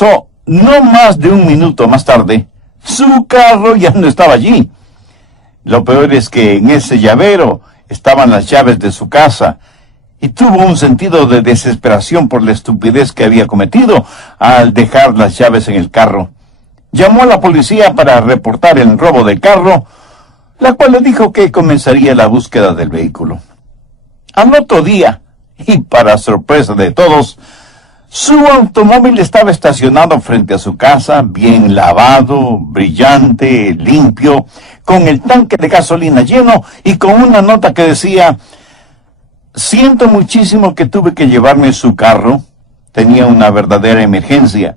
No más de un minuto más tarde, su carro ya no estaba allí. Lo peor es que en ese llavero estaban las llaves de su casa, y tuvo un sentido de desesperación por la estupidez que había cometido al dejar las llaves en el carro. Llamó a la policía para reportar el robo del carro, la cual le dijo que comenzaría la búsqueda del vehículo. Al otro día, y para sorpresa de todos, su automóvil estaba estacionado frente a su casa, bien lavado, brillante, limpio, con el tanque de gasolina lleno y con una nota que decía: siento muchísimo que tuve que llevarme su carro. Tenía una verdadera emergencia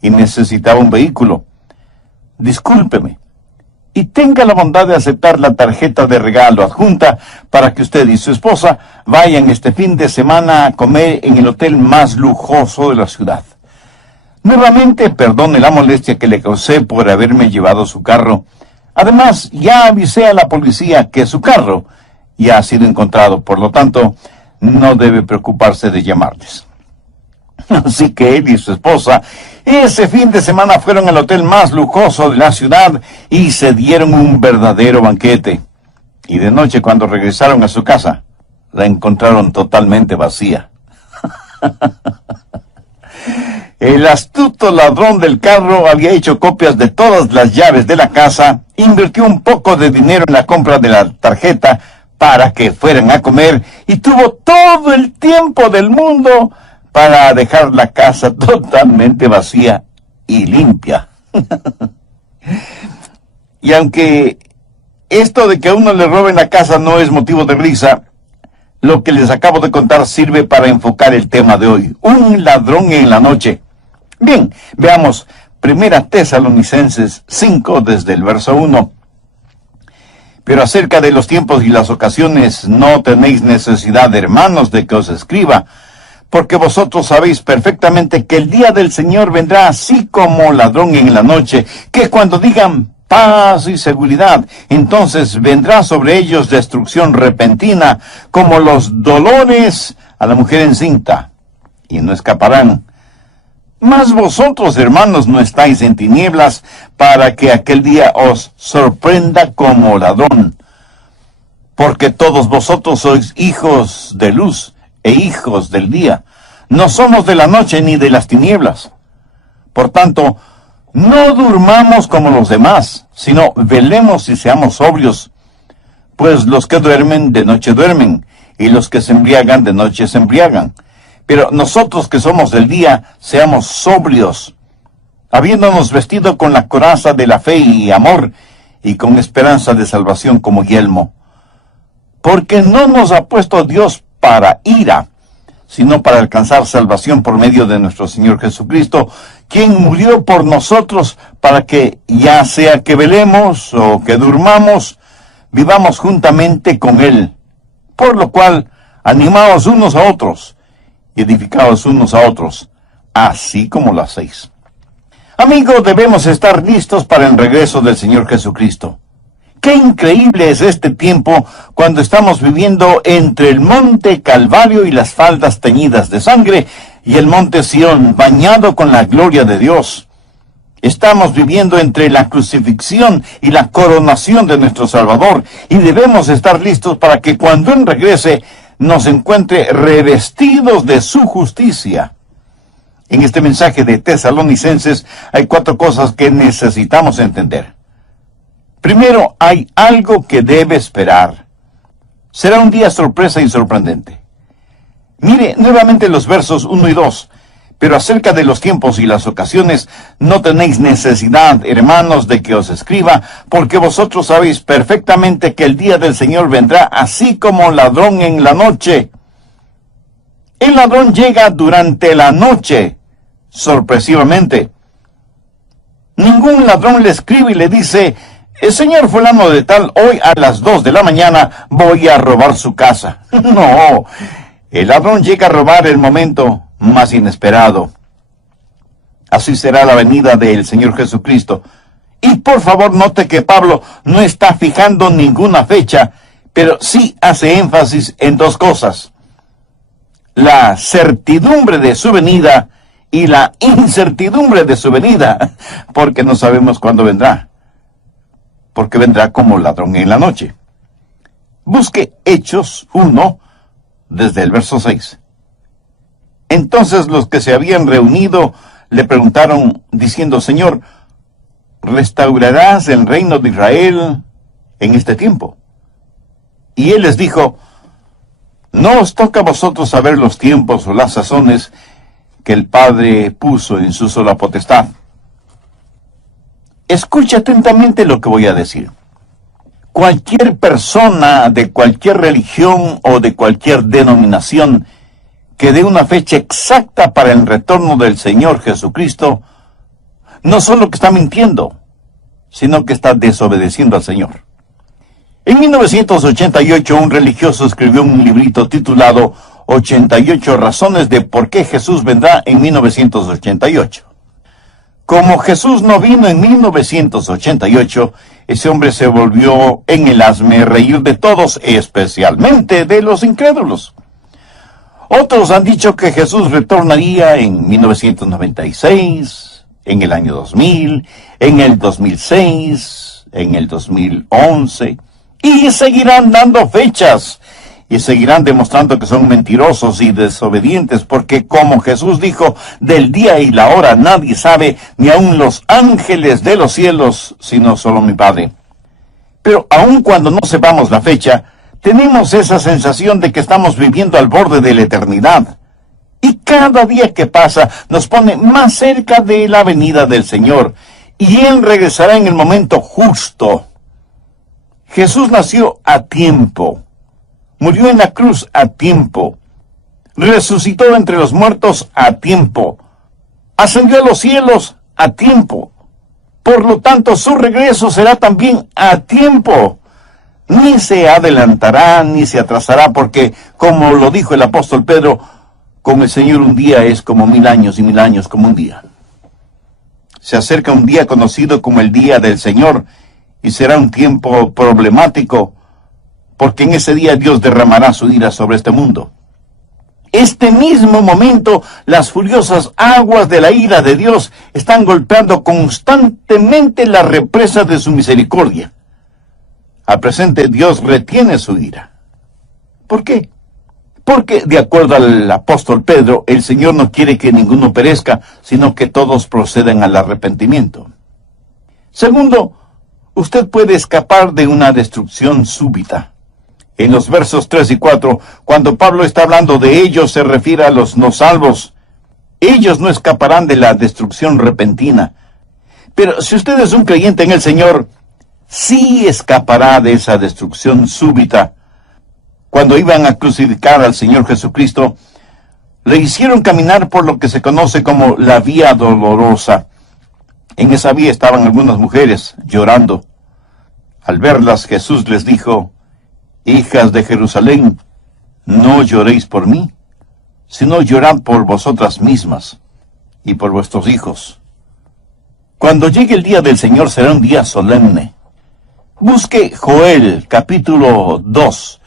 y necesitaba un vehículo. Discúlpeme y tenga la bondad de aceptar la tarjeta de regalo adjunta para que usted y su esposa vayan este fin de semana a comer en el hotel más lujoso de la ciudad. Nuevamente, perdone la molestia que le causé por haberme llevado su carro. Además, ya avisé a la policía que su carro ya ha sido encontrado, por lo tanto, no debe preocuparse de llamarles. Así que él y su esposa ese fin de semana fueron al hotel más lujoso de la ciudad y se dieron un verdadero banquete. Y de noche, cuando regresaron a su casa, la encontraron totalmente vacía. El astuto ladrón del carro había hecho copias de todas las llaves de la casa, invirtió un poco de dinero en la compra de la tarjeta para que fueran a comer y tuvo todo el tiempo del mundo para dejar la casa totalmente vacía y limpia. Y aunque esto de que a uno le roben la casa no es motivo de risa, lo que les acabo de contar sirve para enfocar el tema de hoy: un ladrón en la noche. Bien, veamos 1 Tesalonicenses 5 desde el verso 1. Pero acerca de los tiempos y las ocasiones no tenéis necesidad, hermanos, de que os escriba, porque vosotros sabéis perfectamente que el día del Señor vendrá así como ladrón en la noche, que cuando digan paz y seguridad, entonces vendrá sobre ellos destrucción repentina, como los dolores a la mujer encinta, y no escaparán. Mas vosotros, hermanos, no estáis en tinieblas, para que aquel día os sorprenda como ladrón. Porque todos vosotros sois hijos de luz e hijos del día. No somos de la noche ni de las tinieblas. Por tanto, no durmamos como los demás, sino velemos y seamos sobrios. Pues los que duermen, de noche duermen, y los que se embriagan, de noche se embriagan. Pero nosotros que somos del día, seamos sobrios, habiéndonos vestido con la coraza de la fe y amor, y con esperanza de salvación como yelmo. Porque no nos ha puesto Dios para ira, sino para alcanzar salvación por medio de nuestro Señor Jesucristo, quien murió por nosotros, para que, ya sea que velemos o que durmamos, vivamos juntamente con Él. Por lo cual, animaos unos a otros, y edificaos unos a otros, así como lo hacéis. Amigos, debemos estar listos para el regreso del Señor Jesucristo. ¡Qué increíble es este tiempo cuando estamos viviendo entre el monte Calvario y las faldas teñidas de sangre y el monte Sión bañado con la gloria de Dios! Estamos viviendo entre la crucifixión y la coronación de nuestro Salvador, y debemos estar listos para que cuando Él regrese nos encuentre revestidos de su justicia. En este mensaje de Tesalonicenses hay 4 cosas que necesitamos entender. Primero, hay algo que debe esperar. Será un día sorpresa y sorprendente. Mire nuevamente los versos 1 y 2. Pero acerca de los tiempos y las ocasiones, no tenéis necesidad, hermanos, de que os escriba, porque vosotros sabéis perfectamente que el día del Señor vendrá así como ladrón en la noche. El ladrón llega durante la noche, sorpresivamente. Ningún ladrón le escribe y le dice: el señor fulano de tal, hoy a las 2 de la mañana voy a robar su casa. No, el ladrón llega a robar el momento más inesperado. Así será la venida del Señor Jesucristo. Y por favor note que Pablo no está fijando ninguna fecha, pero sí hace énfasis en 2 cosas: la certidumbre de su venida y la incertidumbre de su venida, porque no sabemos cuándo vendrá, porque vendrá como ladrón en la noche. Busque Hechos 1, desde el verso 6. Entonces los que se habían reunido le preguntaron, diciendo, Señor, ¿restaurarás el reino de Israel en este tiempo? Y él les dijo, no os toca a vosotros saber los tiempos o las sazones que el Padre puso en su sola potestad. Escucha atentamente lo que voy a decir. Cualquier persona de cualquier religión o de cualquier denominación que dé una fecha exacta para el retorno del Señor Jesucristo, no solo que está mintiendo, sino que está desobedeciendo al Señor. En 1988, un religioso escribió un librito titulado 88 razones de por qué Jesús vendrá en 1988. Como Jesús no vino en 1988, ese hombre se volvió en el hazmerreír de todos, especialmente de los incrédulos. Otros han dicho que Jesús retornaría en 1996, en el año 2000, en el 2006, en el 2011, y seguirán dando fechas, y seguirán demostrando que son mentirosos y desobedientes, porque como Jesús dijo, del día y la hora nadie sabe, ni aun los ángeles de los cielos, sino solo mi Padre. Pero aun cuando no sepamos la fecha, tenemos esa sensación de que estamos viviendo al borde de la eternidad. Y cada día que pasa nos pone más cerca de la venida del Señor, y Él regresará en el momento justo. Jesús nació a tiempo, murió en la cruz a tiempo, resucitó entre los muertos a tiempo, ascendió a los cielos a tiempo. Por lo tanto, su regreso será también a tiempo. Ni se adelantará ni se atrasará, porque, como lo dijo el apóstol Pedro, con el Señor un día es como 1000 años y 1000 años como un día. Se acerca un día conocido como el día del Señor, y será un tiempo problemático, porque en ese día Dios derramará su ira sobre este mundo. Este mismo momento, las furiosas aguas de la ira de Dios están golpeando constantemente la represa de su misericordia. Al presente, Dios retiene su ira. ¿Por qué? Porque, de acuerdo al apóstol Pedro, el Señor no quiere que ninguno perezca, sino que todos procedan al arrepentimiento. Segundo, usted puede escapar de una destrucción súbita. En los versos 3 y 4, cuando Pablo está hablando de ellos, se refiere a los no salvos. Ellos no escaparán de la destrucción repentina. Pero si usted es un creyente en el Señor, sí escapará de esa destrucción súbita. Cuando iban a crucificar al Señor Jesucristo, le hicieron caminar por lo que se conoce como la vía dolorosa. En esa vía estaban algunas mujeres llorando. Al verlas, Jesús les dijo, hijas de Jerusalén, no lloréis por mí, sino llorad por vosotras mismas y por vuestros hijos. Cuando llegue el día del Señor será un día solemne. Busque Joel, capítulo 2,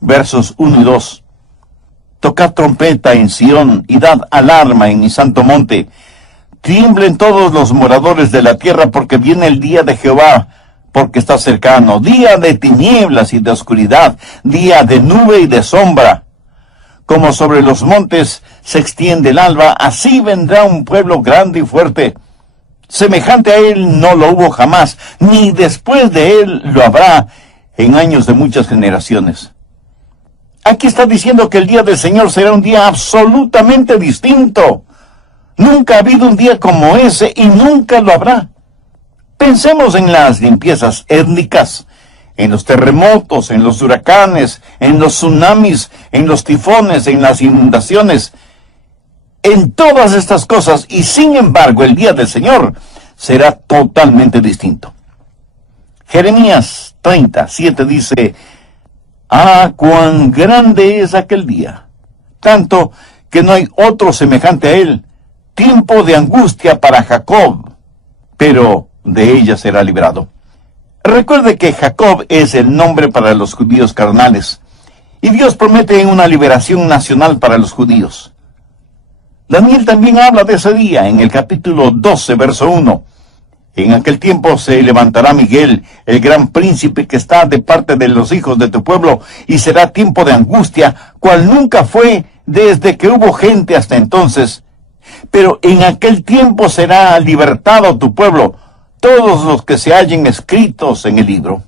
versos 1 y 2. Tocad trompeta en Sión y dad alarma en mi santo monte. Tiemblen todos los moradores de la tierra, porque viene el día de Jehová, porque está cercano. Día de tinieblas y de oscuridad, día de nube y de sombra. Como sobre los montes se extiende el alba, así vendrá un pueblo grande y fuerte. Semejante a él no lo hubo jamás, ni después de él lo habrá en años de muchas generaciones. Aquí está diciendo que el día del Señor será un día absolutamente distinto. Nunca ha habido un día como ese y nunca lo habrá. Pensemos en las limpiezas étnicas, en los terremotos, en los huracanes, en los tsunamis, en los tifones, en las inundaciones, en todas estas cosas, y sin embargo el día del Señor será totalmente distinto. Jeremías 30:7 dice, ¡ah, cuán grande es aquel día! Tanto que no hay otro semejante a él, tiempo de angustia para Jacob, pero de ella será librado. Recuerde que Jacob es el nombre para los judíos carnales, y Dios promete una liberación nacional para los judíos. Daniel también habla de ese día en el capítulo 12, verso 1. En aquel tiempo se levantará Miguel, el gran príncipe que está de parte de los hijos de tu pueblo, y será tiempo de angustia, cual nunca fue desde que hubo gente hasta entonces. Pero en aquel tiempo será libertado tu pueblo, todos los que se hallen escritos en el libro.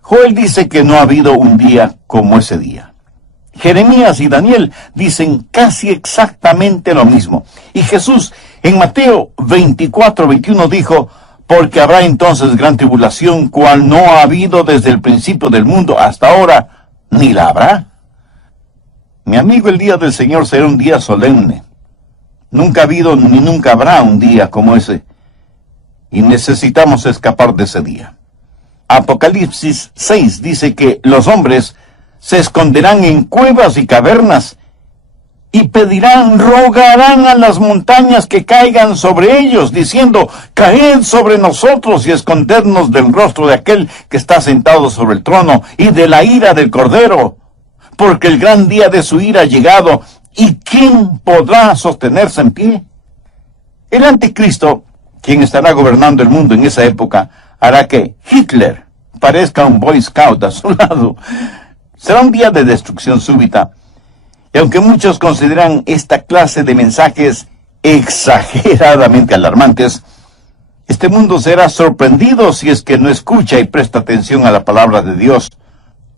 Joel dice que no ha habido un día como ese día. Jeremías y Daniel dicen casi exactamente lo mismo. Y Jesús en Mateo 24:21 dijo, porque habrá entonces gran tribulación, cual no ha habido desde el principio del mundo hasta ahora, ni la habrá. Mi amigo, el día del Señor será un día solemne. Nunca ha habido ni nunca habrá un día como ese. Y necesitamos escapar de ese día. Apocalipsis 6 dice que los hombres se esconderán en cuevas y cavernas, y pedirán, rogarán a las montañas que caigan sobre ellos, diciendo, caed sobre nosotros y escondednos del rostro de aquel que está sentado sobre el trono, y de la ira del Cordero, porque el gran día de su ira ha llegado, ¿y quién podrá sostenerse en pie? El anticristo, quien estará gobernando el mundo en esa época, hará que Hitler parezca un Boy Scout a su lado. Será un día de destrucción súbita. Y aunque muchos consideran esta clase de mensajes exageradamente alarmantes, este mundo será sorprendido si es que no escucha y presta atención a la palabra de Dios,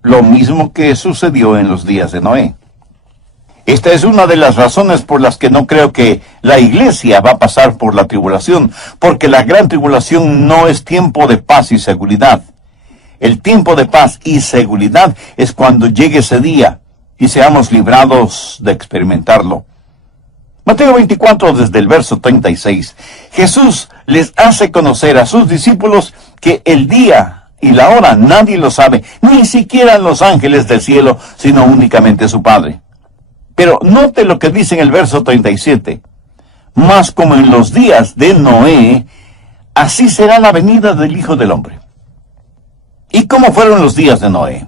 lo mismo que sucedió en los días de Noé. Esta es una de las razones por las que no creo que la iglesia va a pasar por la tribulación, porque la gran tribulación no es tiempo de paz y seguridad. El tiempo de paz y seguridad es cuando llegue ese día y seamos librados de experimentarlo. Mateo 24, desde el verso 36. Jesús les hace conocer a sus discípulos que el día y la hora nadie lo sabe, ni siquiera los ángeles del cielo, sino únicamente su Padre. Pero note lo que dice en el verso 37. Mas como en los días de Noé, así será la venida del Hijo del Hombre. ¿Y cómo fueron los días de Noé?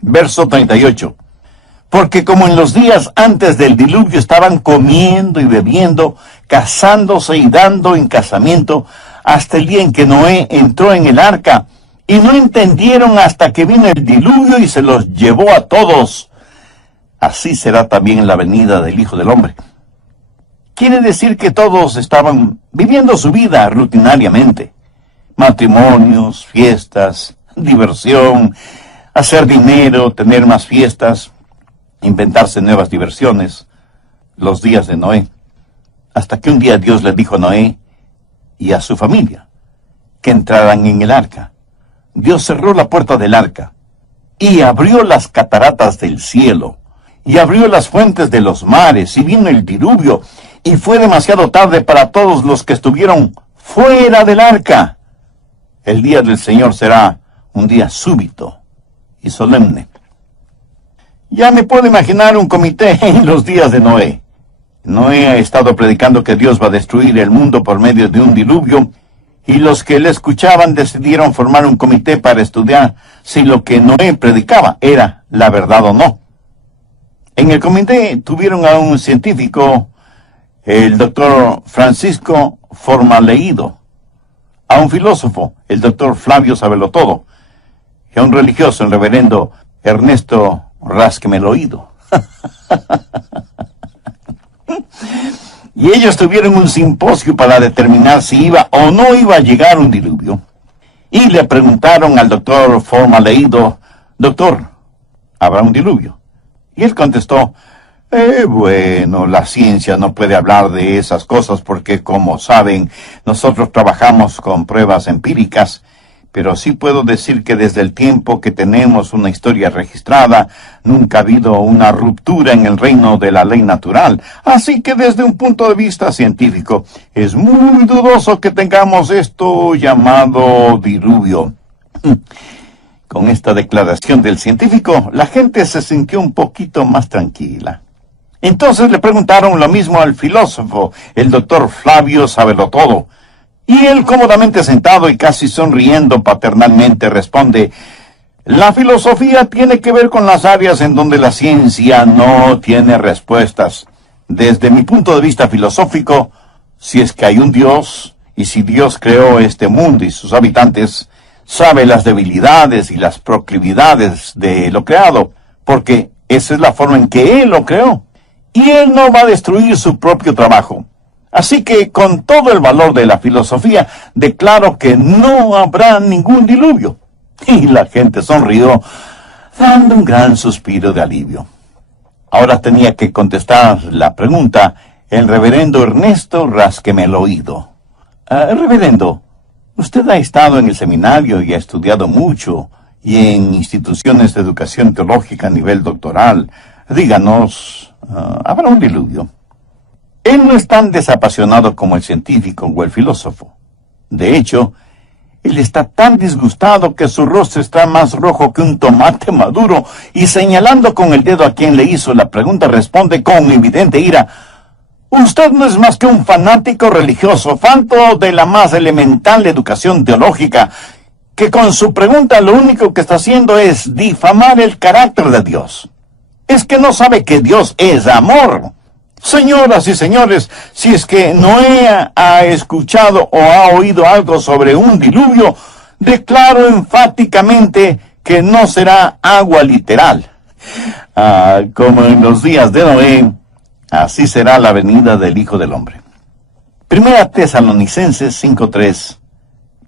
Verso 38. Porque como en los días antes del diluvio estaban comiendo y bebiendo, casándose y dando en casamiento, hasta el día en que Noé entró en el arca, y no entendieron hasta que vino el diluvio y se los llevó a todos. Así será también en la venida del Hijo del Hombre. Quiere decir que todos estaban viviendo su vida rutinariamente. Matrimonios, fiestas, diversión, hacer dinero, tener más fiestas, inventarse nuevas diversiones, los días de Noé. Hasta que un día Dios le dijo a Noé y a su familia que entraran en el arca. Dios cerró la puerta del arca y abrió las cataratas del cielo y abrió las fuentes de los mares y vino el diluvio y fue demasiado tarde para todos los que estuvieron fuera del arca. El día del Señor será un día súbito y solemne. Ya me puedo imaginar un comité en los días de Noé. Noé ha estado predicando que Dios va a destruir el mundo por medio de un diluvio, y los que le escuchaban decidieron formar un comité para estudiar si lo que Noé predicaba era la verdad o no. En el comité tuvieron a un científico, el doctor Francisco Formaleído, a un filósofo, el doctor Flavio Sabelotodo, y a un religioso, el reverendo Ernesto Rasquemeloído. Y ellos tuvieron un simposio para determinar si iba o no iba a llegar un diluvio. Y le preguntaron al doctor Formaleído, doctor, ¿habrá un diluvio? Y él contestó, bueno, la ciencia no puede hablar de esas cosas porque, como saben, nosotros trabajamos con pruebas empíricas, pero sí puedo decir que desde el tiempo que tenemos una historia registrada, nunca ha habido una ruptura en el reino de la ley natural. Así que desde un punto de vista científico, es muy dudoso que tengamos esto llamado diluvio. Con esta declaración del científico, la gente se sintió un poquito más tranquila. Entonces le preguntaron lo mismo al filósofo, el doctor Flavio Sabelotodo. Y él, cómodamente sentado y casi sonriendo paternalmente, responde, la filosofía tiene que ver con las áreas en donde la ciencia no tiene respuestas. Desde mi punto de vista filosófico, si es que hay un Dios, y si Dios creó este mundo y sus habitantes, sabe las debilidades y las proclividades de lo creado, porque esa es la forma en que Él lo creó. Y Él no va a destruir su propio trabajo. Así que, con todo el valor de la filosofía, declaro que no habrá ningún diluvio. Y la gente sonrió, dando un gran suspiro de alivio. Ahora tenía que contestar la pregunta el reverendo Ernesto Rásqueme el oído. Reverendo, usted ha estado en el seminario y ha estudiado mucho, y en instituciones de educación teológica a nivel doctoral. Díganos, ¿habrá un diluvio? Él no es tan desapasionado como el científico o el filósofo. De hecho, él está tan disgustado que su rostro está más rojo que un tomate maduro, y señalando con el dedo a quien le hizo la pregunta, responde con evidente ira: usted no es más que un fanático religioso, falto de la más elemental educación teológica, que con su pregunta lo único que está haciendo es difamar el carácter de Dios. Es que no sabe que Dios es amor. Señoras y señores, si es que Noé ha escuchado o ha oído algo sobre un diluvio, declaro enfáticamente que no será agua literal. Como en los días de Noé, así será la venida del Hijo del Hombre. Primera Tesalonicenses 5:3.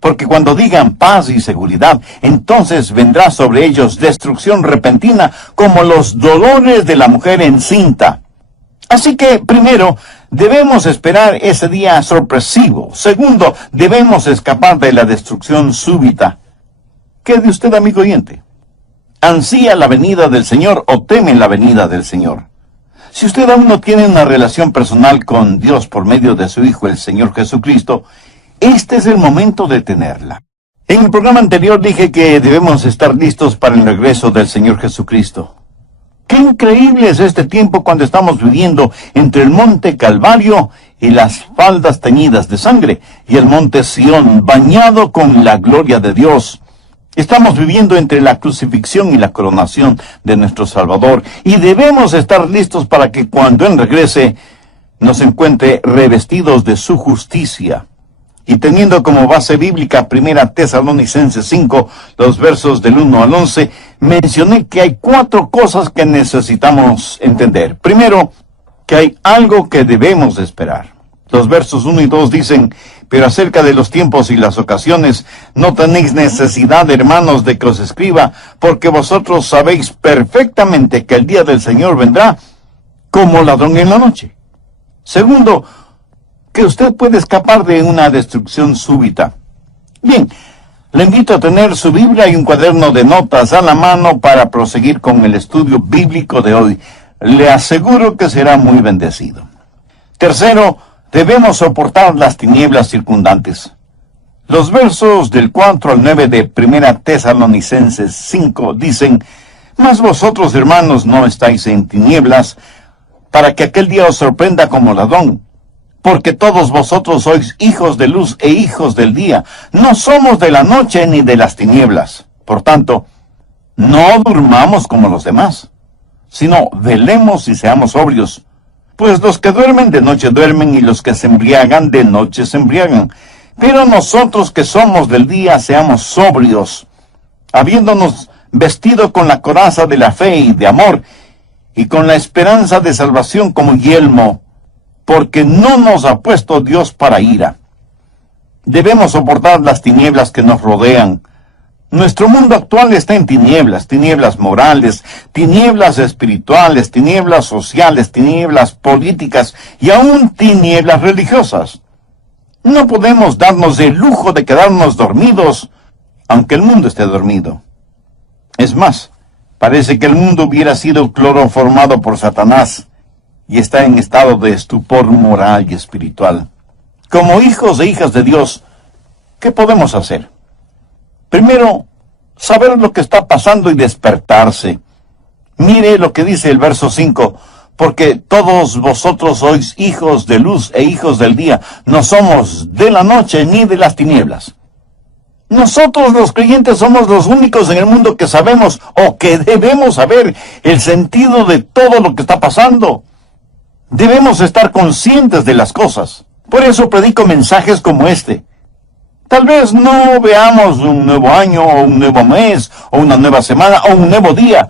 Porque cuando digan paz y seguridad, entonces vendrá sobre ellos destrucción repentina como los dolores de la mujer encinta. Así que, primero, debemos esperar ese día sorpresivo. Segundo, debemos escapar de la destrucción súbita. ¿Qué de usted, amigo oyente? ¿Ansía la venida del Señor o teme la venida del Señor? Si usted aún no tiene una relación personal con Dios por medio de su Hijo, el Señor Jesucristo, este es el momento de tenerla. En el programa anterior dije que debemos estar listos para el regreso del Señor Jesucristo. ¡Qué increíble es este tiempo cuando estamos viviendo entre el monte Calvario y las faldas teñidas de sangre, y el monte Sión bañado con la gloria de Dios! Estamos viviendo entre la crucifixión y la coronación de nuestro Salvador, y debemos estar listos para que cuando Él regrese nos encuentre revestidos de su justicia. Y teniendo como base bíblica Primera Tesalonicenses 5, los versos del 1 al 11, mencioné que hay 4 cosas que necesitamos entender. Primero, que hay algo que debemos esperar. Los versos 1 y 2 dicen: pero acerca de los tiempos y las ocasiones, no tenéis necesidad, hermanos, de que os escriba, porque vosotros sabéis perfectamente que el día del Señor vendrá como ladrón en la noche. Segundo, que usted puede escapar de una destrucción súbita. Bien, le invito a tener su Biblia y un cuaderno de notas a la mano para proseguir con el estudio bíblico de hoy. Le aseguro que será muy bendecido. Tercero, debemos soportar las tinieblas circundantes. Los versos del 4 al 9 de Primera Tesalonicenses 5 dicen: mas vosotros, hermanos, no estáis en tinieblas, para que aquel día os sorprenda como ladrón. Porque todos vosotros sois hijos de luz e hijos del día. No somos de la noche ni de las tinieblas. Por tanto, no durmamos como los demás, sino velemos y seamos sobrios. Pues los que duermen de noche duermen, y los que se embriagan de noche se embriagan. Pero nosotros que somos del día, seamos sobrios, habiéndonos vestido con la coraza de la fe y de amor, y con la esperanza de salvación como yelmo, porque no nos ha puesto Dios para ira. Debemos soportar las tinieblas que nos rodean. Nuestro mundo actual está en tinieblas, tinieblas morales, tinieblas espirituales, tinieblas sociales, tinieblas políticas y aún tinieblas religiosas. No podemos darnos el lujo de quedarnos dormidos, aunque el mundo esté dormido. Es más, parece que el mundo hubiera sido cloroformado por Satanás y está en estado de estupor moral y espiritual. Como hijos e hijas de Dios, ¿qué podemos hacer? Primero, saber lo que está pasando y despertarse. Mire lo que dice el verso 5, porque todos vosotros sois hijos de luz e hijos del día, no somos de la noche ni de las tinieblas. Nosotros los creyentes somos los únicos en el mundo que sabemos o que debemos saber el sentido de todo lo que está pasando. Debemos estar conscientes de las cosas. Por eso predico mensajes como este. Tal vez no veamos un nuevo año, o un nuevo mes, o una nueva semana, o un nuevo día,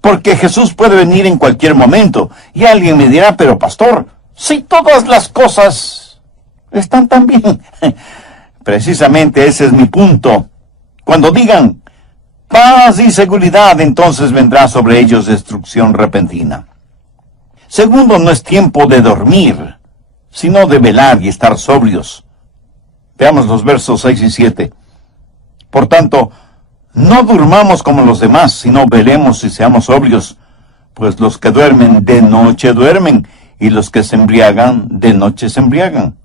porque Jesús puede venir en cualquier momento. Y alguien me dirá, pero pastor, si todas las cosas están tan bien. Precisamente ese es mi punto. Cuando digan paz y seguridad, entonces vendrá sobre ellos destrucción repentina. Segundo, no es tiempo de dormir, sino de velar y estar sobrios. Veamos los versos 6 y 7. Por tanto, no durmamos como los demás, sino velemos y seamos sobrios, pues los que duermen de noche duermen, y los que se embriagan de noche se embriagan.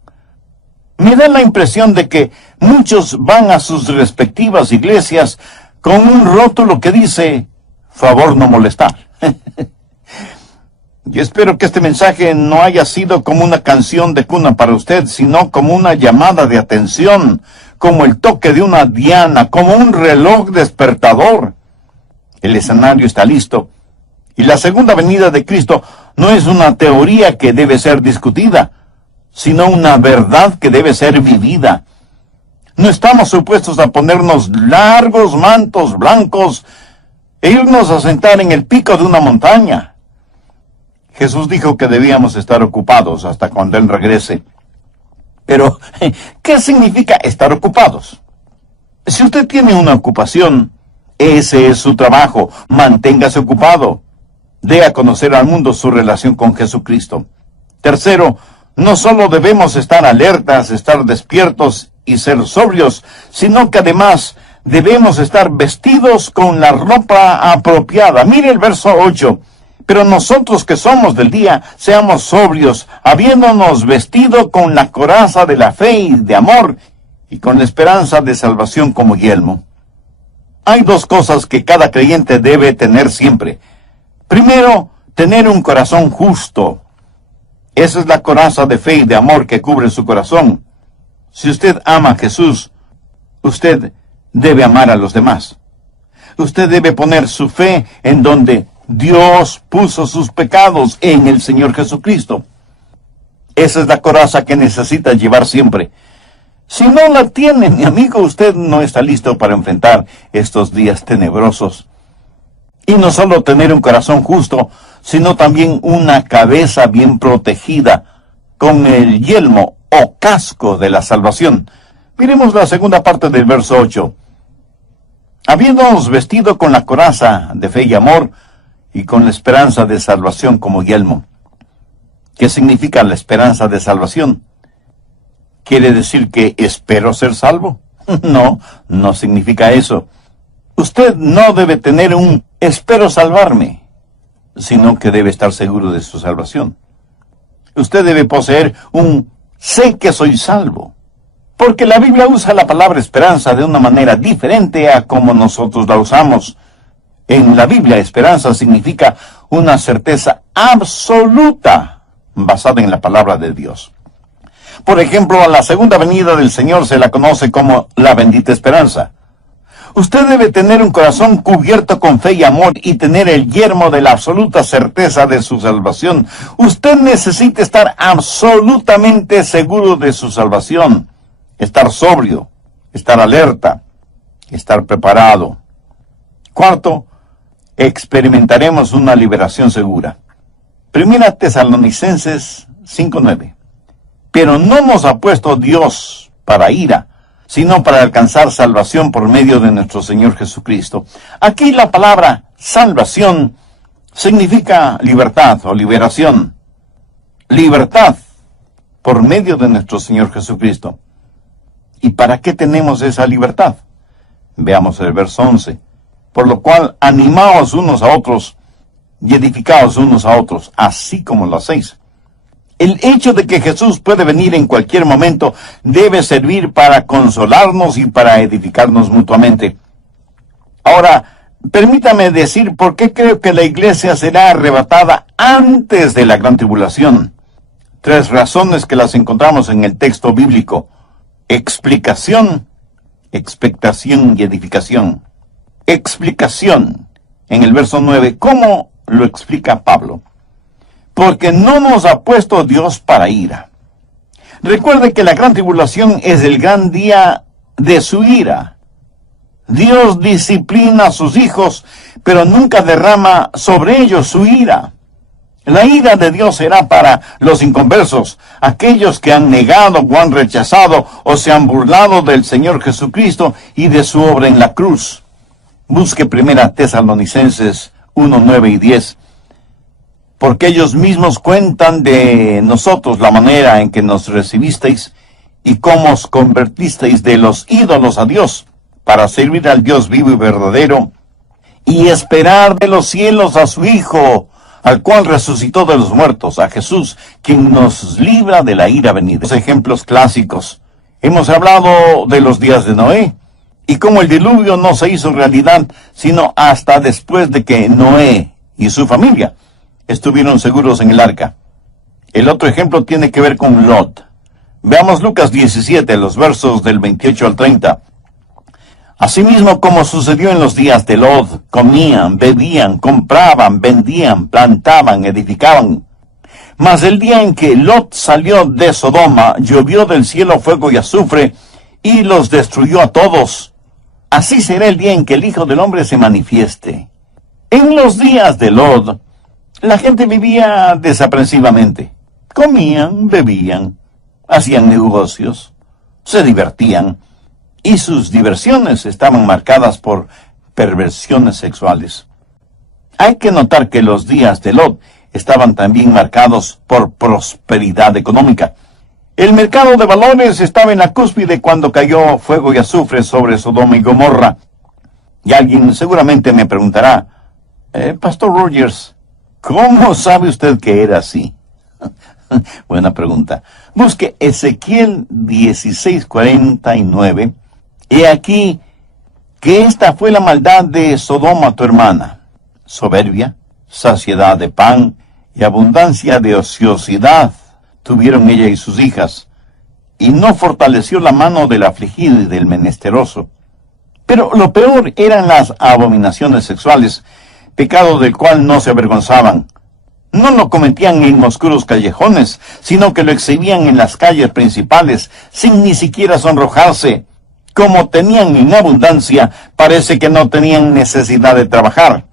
Me da la impresión de que muchos van a sus respectivas iglesias con un rótulo que dice, favor no molestar. Yo espero que este mensaje no haya sido como una canción de cuna para usted, sino como una llamada de atención, como el toque de una diana, como un reloj despertador. El escenario está listo, y la segunda venida de Cristo no es una teoría que debe ser discutida, sino una verdad que debe ser vivida. No estamos supuestos a ponernos largos mantos blancos e irnos a sentar en el pico de una montaña. Jesús dijo que debíamos estar ocupados hasta cuando Él regrese. Pero, ¿qué significa estar ocupados? Si usted tiene una ocupación, ese es su trabajo. Manténgase ocupado. Dé a conocer al mundo su relación con Jesucristo. Tercero, no solo debemos estar alertas, estar despiertos y ser sobrios, sino que además debemos estar vestidos con la ropa apropiada. Mire el verso 8. Pero nosotros que somos del día, seamos sobrios, habiéndonos vestido con la coraza de la fe y de amor, y con la esperanza de salvación como yelmo. Hay dos cosas que cada creyente debe tener siempre. Primero, tener un corazón justo. Esa es la coraza de fe y de amor que cubre su corazón. Si usted ama a Jesús, usted debe amar a los demás. Usted debe poner su fe en donde Dios puso sus pecados, en el Señor Jesucristo. Esa es la coraza que necesita llevar siempre. Si no la tiene, mi amigo, usted no está listo para enfrentar estos días tenebrosos. Y no solo tener un corazón justo, sino también una cabeza bien protegida, con el yelmo o casco de la salvación. Miremos la segunda parte del verso 8. Habiéndonos vestido con la coraza de fe y amor, y con la esperanza de salvación como yelmo. ¿Qué significa la esperanza de salvación? ¿Quiere decir que espero ser salvo? No, no significa eso. Usted no debe tener un espero salvarme, sino que debe estar seguro de su salvación. Usted debe poseer un sé que soy salvo, porque la Biblia usa la palabra esperanza de una manera diferente a como nosotros la usamos. En la Biblia, esperanza significa una certeza absoluta basada en la palabra de Dios. Por ejemplo, a la segunda venida del Señor se la conoce como la bendita esperanza. Usted debe tener un corazón cubierto con fe y amor y tener el yelmo de la absoluta certeza de su salvación. Usted necesita estar absolutamente seguro de su salvación, estar sobrio, estar alerta, estar preparado. Cuarto, experimentaremos una liberación segura. Primera Tesalonicenses 5:9. Pero no nos ha puesto Dios para ira, sino para alcanzar salvación por medio de nuestro Señor Jesucristo. Aquí la palabra salvación significa libertad o liberación. Libertad por medio de nuestro Señor Jesucristo. ¿Y para qué tenemos esa libertad? Veamos el verso 11. Por lo cual, animaos unos a otros y edificaos unos a otros, así como lo hacéis. El hecho de que Jesús puede venir en cualquier momento debe servir para consolarnos y para edificarnos mutuamente. Ahora, permítame decir por qué creo que la iglesia será arrebatada antes de la gran tribulación. 3 razones que las encontramos en el texto bíblico: explicación, expectación y edificación. Explicación, en el verso 9, ¿cómo lo explica Pablo? porque no nos ha puesto Dios para ira. Recuerde que la gran tribulación es el gran día de su ira. Dios disciplina a sus hijos, pero nunca derrama sobre ellos su ira. La ira de Dios será para los inconversos, aquellos que han negado o han rechazado o se han burlado del Señor Jesucristo y de su obra en la cruz. Busque 1 Tesalonicenses 1, 9 y 10. Porque ellos mismos cuentan de nosotros la manera en que nos recibisteis y cómo os convertisteis de los ídolos a Dios, para servir al Dios vivo y verdadero, y esperar de los cielos a su Hijo, al cual resucitó de los muertos, a Jesús, quien nos libra de la ira venidera. Los ejemplos clásicos. Hemos hablado de los días de Noé, y cómo el diluvio no se hizo realidad, sino hasta después de que Noé y su familia estuvieron seguros en el arca. El otro ejemplo tiene que ver con Lot. Veamos Lucas 17, los versos del 28 al 30. Asimismo, como sucedió en los días de Lot, comían, bebían, compraban, vendían, plantaban, edificaban. Mas el día en que Lot salió de Sodoma, llovió del cielo fuego y azufre, y los destruyó a todos. Así será el día en que el Hijo del Hombre se manifieste. En los días de Lot, la gente vivía desaprensivamente. Comían, bebían, hacían negocios, se divertían, y sus diversiones estaban marcadas por perversiones sexuales. Hay que notar que los días de Lot estaban también marcados por prosperidad económica. El mercado de valores estaba en la cúspide cuando cayó fuego y azufre sobre Sodoma y Gomorra. Y alguien seguramente me preguntará, Pastor Rogers, ¿cómo sabe usted que era así? Buena pregunta. Busque Ezequiel 16:49. He aquí que esta fue la maldad de Sodoma tu hermana: soberbia, saciedad de pan y abundancia de ociosidad tuvieron ella y sus hijas, y no fortaleció la mano del afligido y del menesteroso. Pero lo peor eran las abominaciones sexuales, pecado del cual no se avergonzaban. No lo cometían en oscuros callejones, sino que lo exhibían en las calles principales, sin ni siquiera sonrojarse. Como tenían en abundancia, parece que no tenían necesidad de trabajar.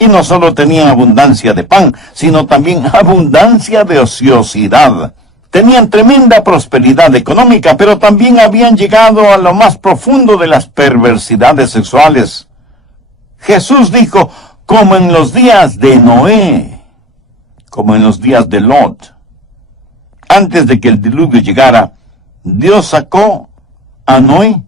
Y no solo tenían abundancia de pan, sino también abundancia de ociosidad. Tenían tremenda prosperidad económica, pero también habían llegado a lo más profundo de las perversidades sexuales. Jesús dijo, como en los días de Noé, como en los días de Lot. Antes de que el diluvio llegara, Dios sacó a Noé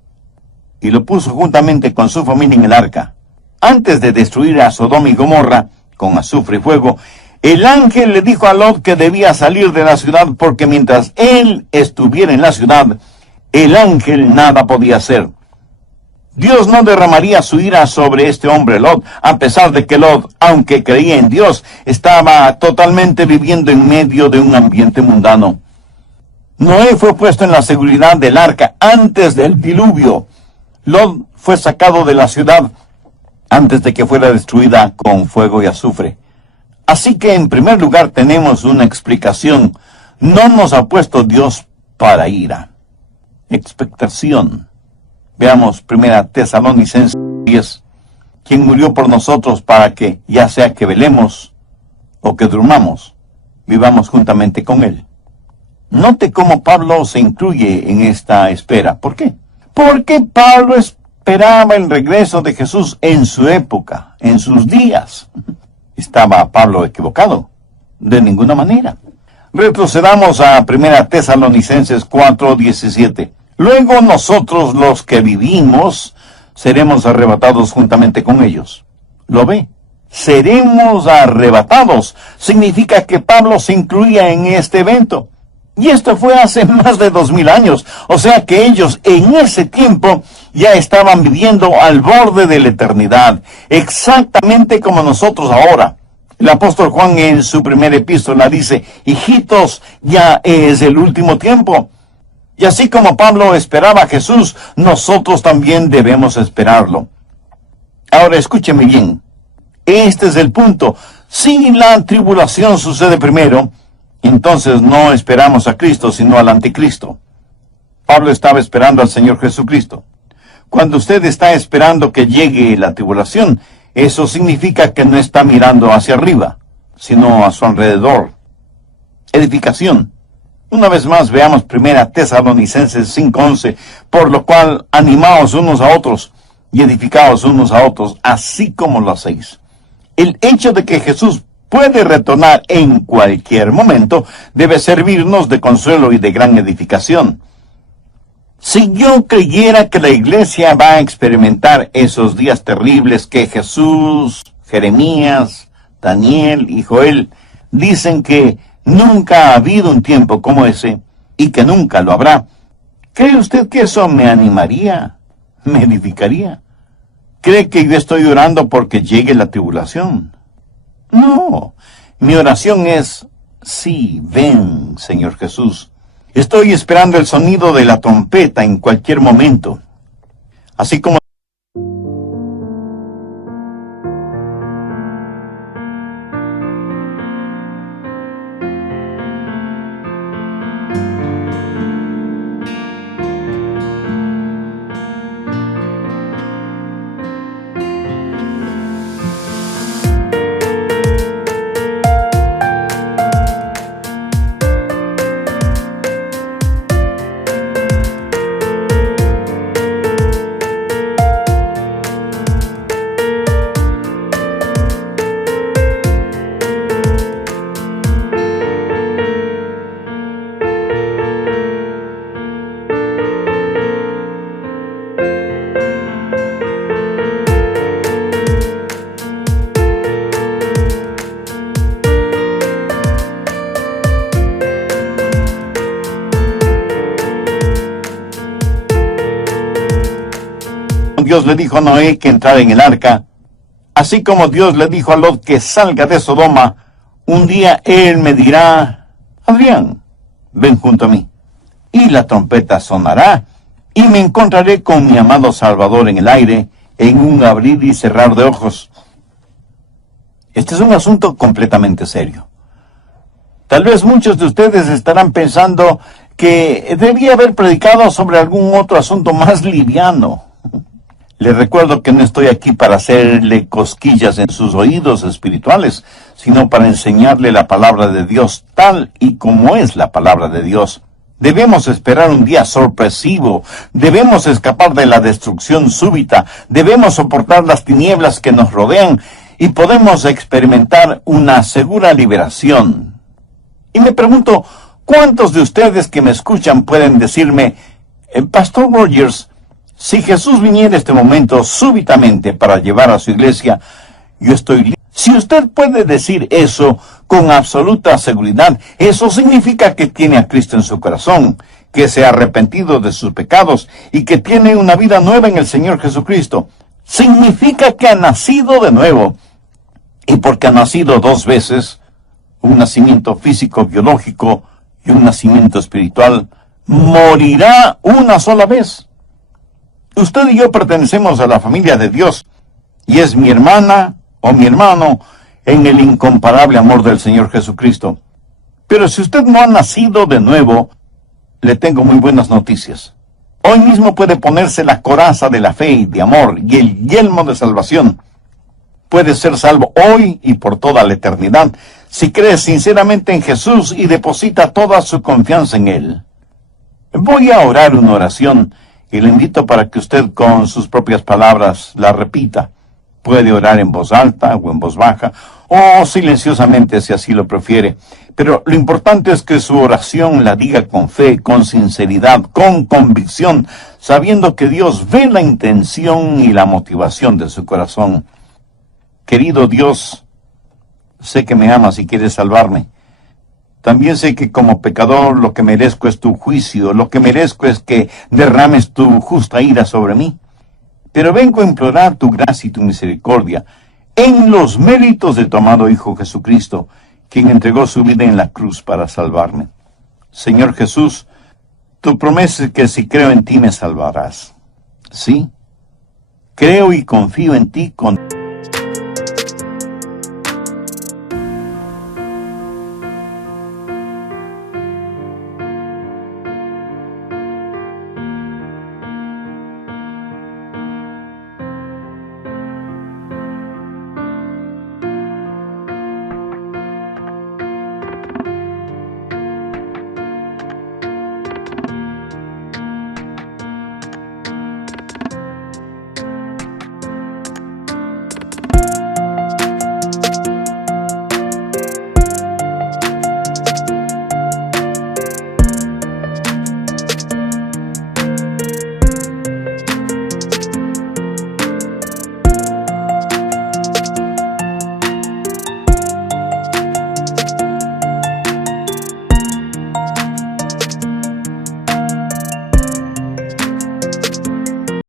y lo puso juntamente con su familia en el arca. Antes de destruir a Sodoma y Gomorra con azufre y fuego, el ángel le dijo a Lot que debía salir de la ciudad porque mientras él estuviera en la ciudad, el ángel nada podía hacer. Dios no derramaría su ira sobre este hombre Lot, a pesar de que Lot, aunque creía en Dios, estaba totalmente viviendo en medio de un ambiente mundano. Noé fue puesto en la seguridad del arca antes del diluvio. Lot fue sacado de la ciudad antes de que fuera destruida con fuego y azufre. Así que en primer lugar tenemos una explicación. No nos ha puesto Dios para ira. Expectación. Veamos 1 Tesalonicenses 10. Quien murió por nosotros para que, ya sea que velemos o que durmamos, vivamos juntamente con Él. Note cómo Pablo se incluye en esta espera. ¿Por qué? Porque Pablo esperaba el regreso de Jesús en su época, en sus días. ¿Estaba Pablo equivocado? De ninguna manera. Retrocedamos a 1 Tesalonicenses 4:17. Luego nosotros los que vivimos seremos arrebatados juntamente con ellos. ¿Lo ve? Seremos arrebatados. Significa que Pablo se incluía en este evento. Y esto fue hace más de 2000 años. O sea que ellos en ese tiempo ya estaban viviendo al borde de la eternidad. Exactamente como nosotros ahora. El apóstol Juan en su primera epístola dice, hijitos, ya es el último tiempo. Y así como Pablo esperaba a Jesús, nosotros también debemos esperarlo. Ahora escúcheme bien. Este es el punto. Si la tribulación sucede primero, entonces no esperamos a Cristo, sino al anticristo. Pablo estaba esperando al Señor Jesucristo. Cuando usted está esperando que llegue la tribulación, eso significa que no está mirando hacia arriba, sino a su alrededor. Edificación. Una vez más veamos 1 Tesalonicenses 5:11, por lo cual animaos unos a otros y edificaos unos a otros, así como lo hacéis. El hecho de que Jesús puede retornar en cualquier momento debe servirnos de consuelo y de gran edificación. Si yo creyera que la iglesia va a experimentar esos días terribles que Jesús, Jeremías, Daniel y Joel dicen que nunca ha habido un tiempo como ese y que nunca lo habrá, ¿cree usted que eso me animaría? ¿Me edificaría? ¿Cree que yo estoy orando porque llegue la tribulación? No, mi oración es, sí, ven, Señor Jesús. Estoy esperando el sonido de la trompeta en cualquier momento. Así como Dios le dijo a Noé que entrara en el arca, así como Dios le dijo a Lot que salga de Sodoma, un día él me dirá, Adrián, ven junto a mí. Y la trompeta sonará, y me encontraré con mi amado Salvador en el aire, en un abrir y cerrar de ojos. Este es un asunto completamente serio. Tal vez muchos de ustedes estarán pensando que debía haber predicado sobre algún otro asunto más liviano. Les recuerdo que no estoy aquí para hacerle cosquillas en sus oídos espirituales, sino para enseñarle la palabra de Dios tal y como es la palabra de Dios. Debemos esperar un día sorpresivo, debemos escapar de la destrucción súbita, debemos soportar las tinieblas que nos rodean y podemos experimentar una segura liberación. Y me pregunto, ¿cuántos de ustedes que me escuchan pueden decirme, Pastor Rogers, si Jesús viniera este momento súbitamente para llevar a su iglesia, yo estoy libre? Si usted puede decir eso con absoluta seguridad, eso significa que tiene a Cristo en su corazón, que se ha arrepentido de sus pecados y que tiene una vida nueva en el Señor Jesucristo. Significa que ha nacido de nuevo. Y porque ha nacido dos veces, un nacimiento físico, biológico y un nacimiento espiritual, morirá una sola vez. Usted y yo pertenecemos a la familia de Dios, y es mi hermana o mi hermano en el incomparable amor del Señor Jesucristo. Pero si usted no ha nacido de nuevo, le tengo muy buenas noticias. Hoy mismo puede ponerse la coraza de la fe y de amor y el yelmo de salvación. Puede ser salvo hoy y por toda la eternidad si cree sinceramente en Jesús y deposita toda su confianza en Él. Voy a orar una oración y le invito para que usted con sus propias palabras la repita. Puede orar en voz alta o en voz baja, o silenciosamente si así lo prefiere. Pero lo importante es que su oración la diga con fe, con sinceridad, con convicción, sabiendo que Dios ve la intención y la motivación de su corazón. Querido Dios, sé que me amas y quieres salvarme. También sé que como pecador lo que merezco es tu juicio, lo que merezco es que derrames tu justa ira sobre mí. Pero vengo a implorar tu gracia y tu misericordia en los méritos de tu amado Hijo Jesucristo, quien entregó su vida en la cruz para salvarme. Señor Jesús, tu promesa es que si creo en ti me salvarás. ¿Sí? Creo y confío en ti con